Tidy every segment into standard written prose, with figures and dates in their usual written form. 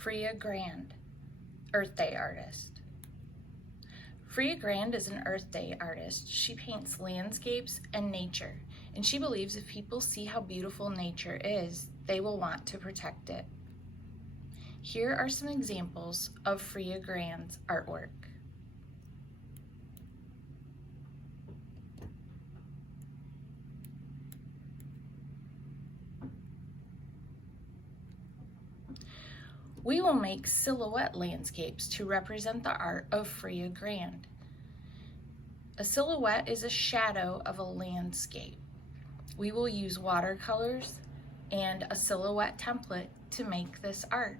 Freya Grand, Earth Day artist. Freya Grand is an Earth Day artist. She paints landscapes and nature, and she believes if people see how beautiful nature is, they will want to protect it. Here are some examples of Freya Grand's artwork. We will make silhouette landscapes to represent the art of Freya Grand. A silhouette is a shadow of a landscape. We will use watercolors and a silhouette template to make this art.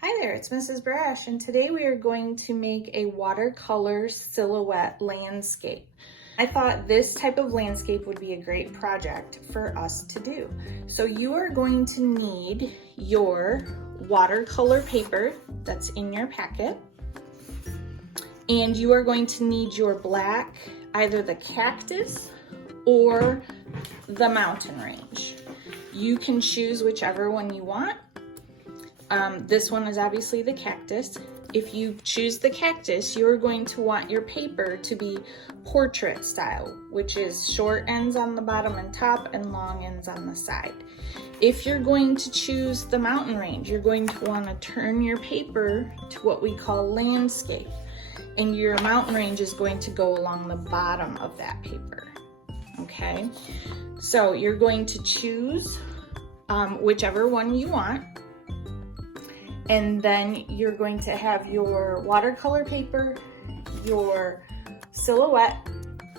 Hi there, it's Mrs. Brash, and today we are going to make a watercolor silhouette landscape. I thought this type of landscape would be a great project for us to do. So you are going to need your watercolor paper that's in your packet, and you are going to need your black, either the cactus or the mountain range. You can choose whichever one you want. This one is obviously the cactus. If you choose the cactus, you're going to want your paper to be portrait style, which is short ends on the bottom and top and long ends on the side. If you're going to choose the mountain range, you're going to want to turn your paper to what we call landscape, and your mountain range is going to go along the bottom of that paper. Okay, so you're going to choose whichever one you want. And then you're going to have your watercolor paper, your silhouette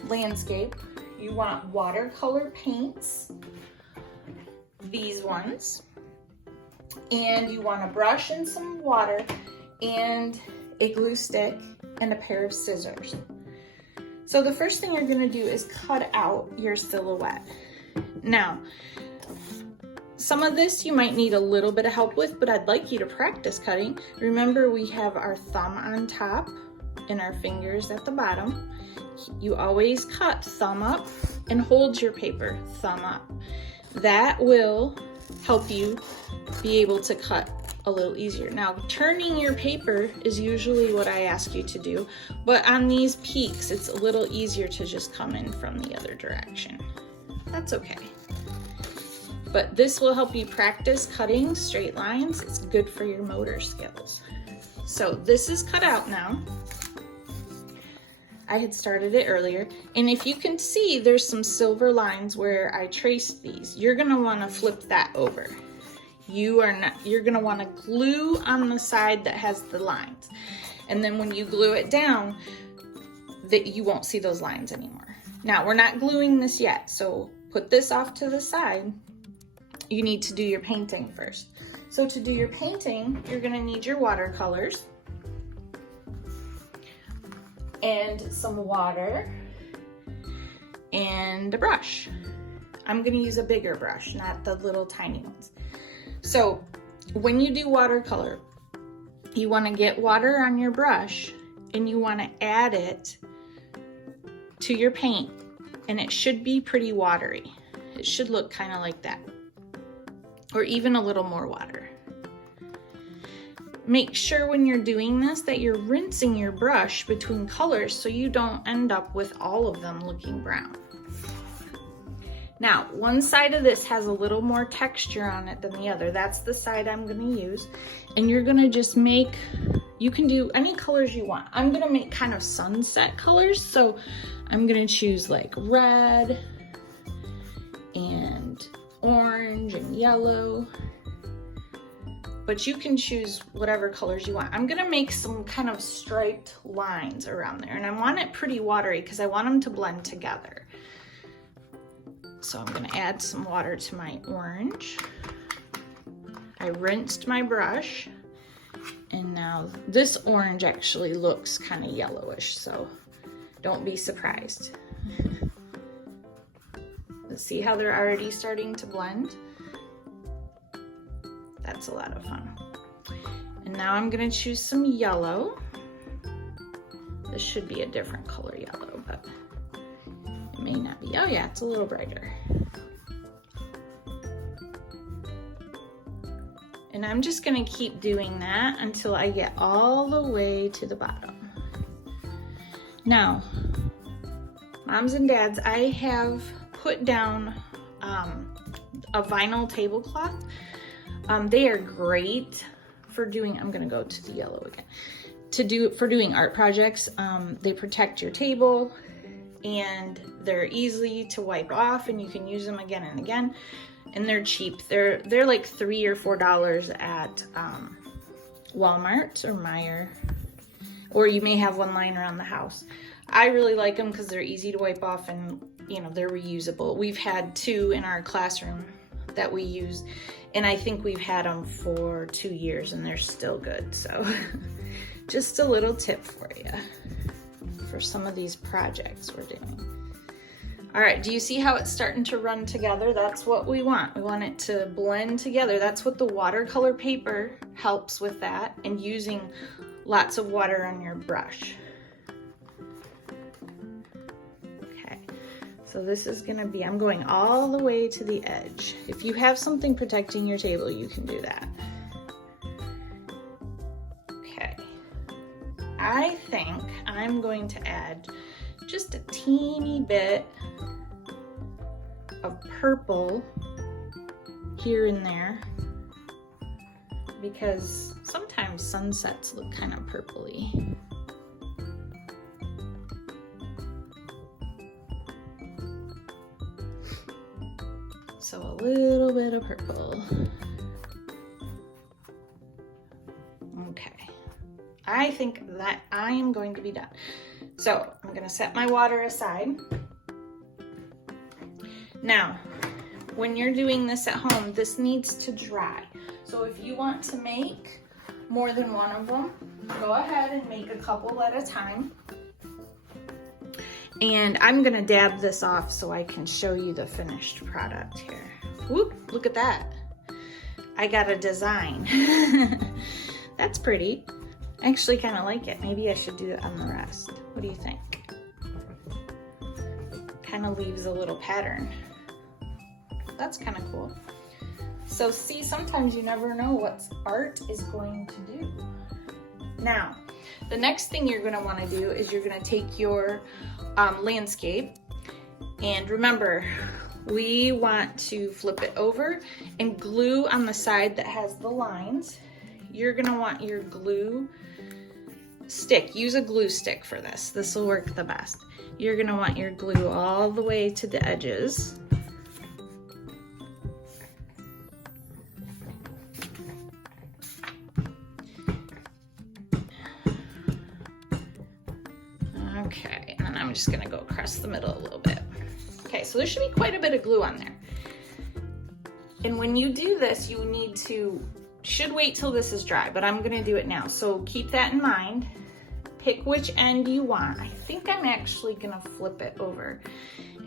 landscape. You want watercolor paints, these ones. And you want a brush and some water and a glue stick and a pair of scissors. So the first thing you're gonna do is cut out your silhouette. Now, some of this you might need a little bit of help with, but I'd like you to practice cutting. Remember, we have our thumb on top and our fingers at the bottom. You always cut thumb up and hold your paper thumb up. That will help you be able to cut a little easier. Now, turning your paper is usually what I ask you to do, but on these peaks, it's a little easier to just come in from the other direction. That's okay. But this will help you practice cutting straight lines. It's good for your motor skills. So this is cut out now. I had started it earlier. And if you can see, there's some silver lines where I traced these. You're gonna wanna flip that over. You're gonna wanna glue on the side that has the lines. And then when you glue it down, you won't see those lines anymore. Now, we're not gluing this yet, so put this off to the side. You need to do your painting first. So to do your painting, you're gonna need your watercolors and some water and a brush. I'm gonna use a bigger brush, not the little tiny ones. So when you do watercolor, you wanna get water on your brush and you wanna add it to your paint, and it should be pretty watery. It should look kind of like that, or even a little more water. Make sure when you're doing this that you're rinsing your brush between colors so you don't end up with all of them looking brown. Now, one side of this has a little more texture on it than the other. That's the side I'm gonna use. And you're gonna just make, you can do any colors you want. I'm gonna make kind of sunset colors. So I'm gonna choose like red and orange and yellow, but you can choose whatever colors you want. I'm gonna make some kind of striped lines around there, and I want it pretty watery because I want them to blend together. So I'm gonna add some water to my orange. I rinsed my brush, and now this orange actually looks kind of yellowish, so don't be surprised. See how they're already starting to blend? That's a lot of fun. And now I'm gonna choose some yellow. This should be a different color yellow, but it may not be. Oh yeah, it's a little brighter. And I'm just gonna keep doing that until I get all the way to the bottom. Now, moms and dads, I have put down a vinyl tablecloth. They are great for doing, I'm gonna go to the yellow again, for doing art projects. They protect your table and they're easy to wipe off and you can use them again and again. And they're cheap. They're like $3 or $4 at Walmart or Meijer, or you may have one lying around the house. I really like them because they're easy to wipe off and you know they're reusable. We've had 2 in our classroom that we use, and I think we've had them for 2 years and they're still good. So just a little tip for you for some of these projects we're doing. All right, do you see how it's starting to run together? That's what we want. We want it to blend together. That's what the watercolor paper helps with that, and using lots of water on your brush. Okay, so this is gonna be, I'm going all the way to the edge. If you have something protecting your table, you can do that. Okay, I think I'm going to add just a teeny bit of purple here and there because sometimes sunsets look kind of purpley. So a little bit of purple. Okay, I think that I am going to be done. So I'm gonna set my water aside. Now, when you're doing this at home, this needs to dry. So if you want to make more than one of them, go ahead and make a couple at a time. And I'm gonna dab this off so I can show you the finished product here. Whoop, look at that. I got a design. That's pretty. I actually kind of like it. Maybe I should do it on the rest. What do you think? Kind of leaves a little pattern. That's kind of cool. So see, sometimes you never know what art is going to do. Now, the next thing you're going to want to do is you're going to take your landscape, and remember, we want to flip it over and glue on the side that has the lines. You're going to want your glue stick. Use a glue stick for this. This will work the best. You're going to want your glue all the way to the edges. Okay, and then I'm just gonna go across the middle a little bit. Okay, so there should be quite a bit of glue on there. And when you do this, you should wait till this is dry, but I'm gonna do it now. So keep that in mind. Pick which end you want. I think I'm actually gonna flip it over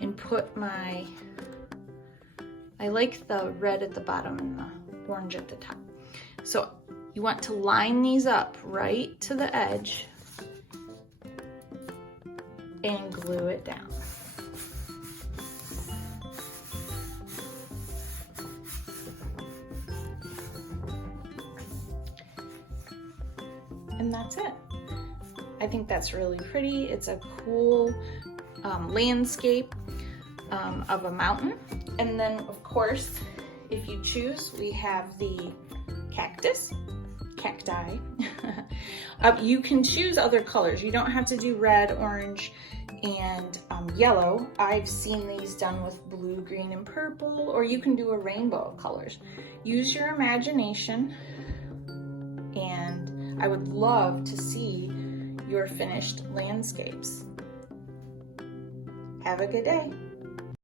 and put I like the red at the bottom and the orange at the top. So you want to line these up right to the edge and glue it down. And that's it. I think that's really pretty. It's a cool landscape of a mountain. And then of course, if you choose, we have the cacti. You can choose other colors. You don't have to do red, orange, and yellow. I've seen these done with blue, green, and purple, or you can do a rainbow of colors. Use your imagination, and I would love to see your finished landscapes. Have a good day.